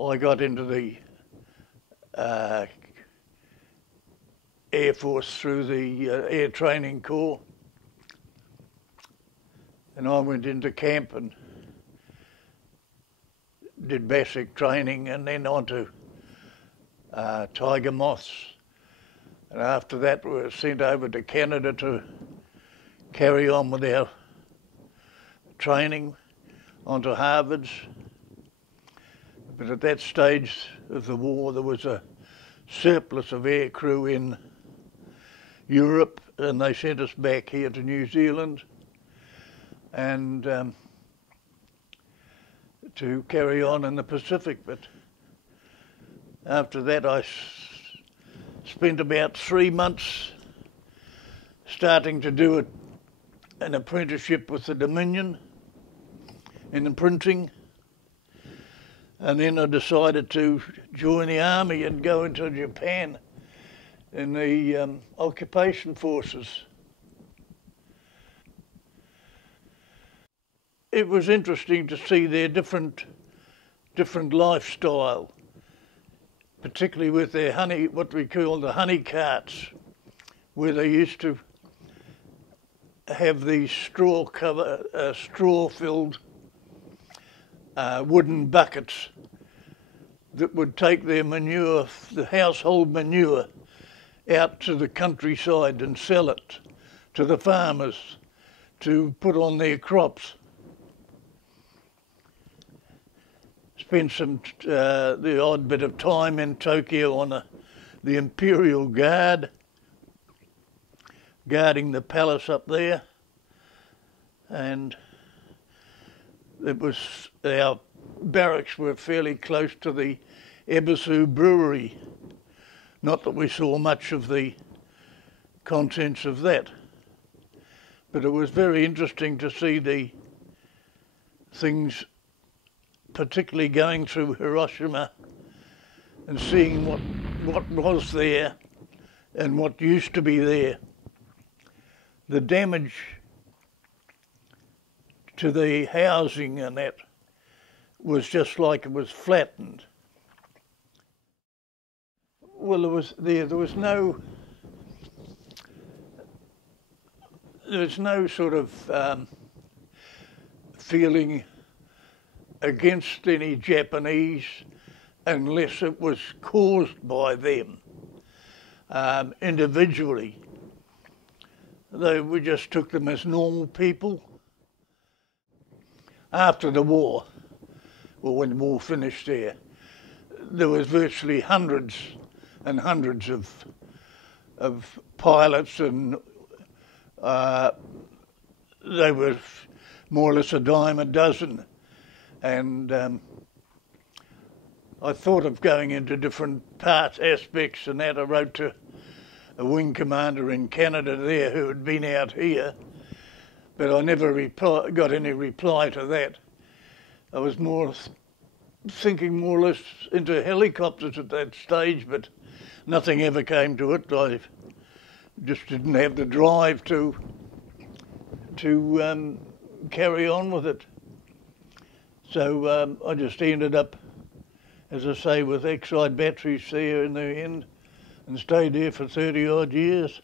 I got into the Air Force through the Air Training Corps, and I went into camp and did basic training and then on to Tiger Moths. And after that we were sent over to Canada to carry on with our training onto Harvards. But at that stage of the war there was a surplus of air crew in Europe, and they sent us back here to New Zealand and to carry on in the Pacific. But after that I spent about 3 months starting to do an apprenticeship with the Dominion in the printing, and then I decided to join the army and go into Japan in the occupation forces. It was interesting to see their different lifestyle, particularly with their what we call the honey carts, where they used to have these straw-filled wooden buckets that would take their manure, the household manure, out to the countryside and sell it to the farmers to put on their crops. Spent the odd bit of time in Tokyo on the Imperial Guard, guarding the palace up there, and our barracks were fairly close to the Ebisu brewery. Not that we saw much of the contents of that, but it was very interesting to see the things, particularly going through Hiroshima and seeing what was there and what used to be there. The damage to the housing and that was just like it was flattened. Well, there was no sort of feeling against any Japanese unless it was caused by them individually. We just took them as normal people. After the war, or when the war finished there was virtually hundreds and hundreds of pilots, and they were more or less a dime a dozen. And I thought of going into different aspects, and that I wrote to a wing commander in Canada there who had been out here, but I never got any reply to that. I was thinking more or less into helicopters at that stage, but nothing ever came to it. I just didn't have the drive to carry on with it. So I just ended up, as I say, with Exide Batteries there in the end, and stayed there for 30 odd years.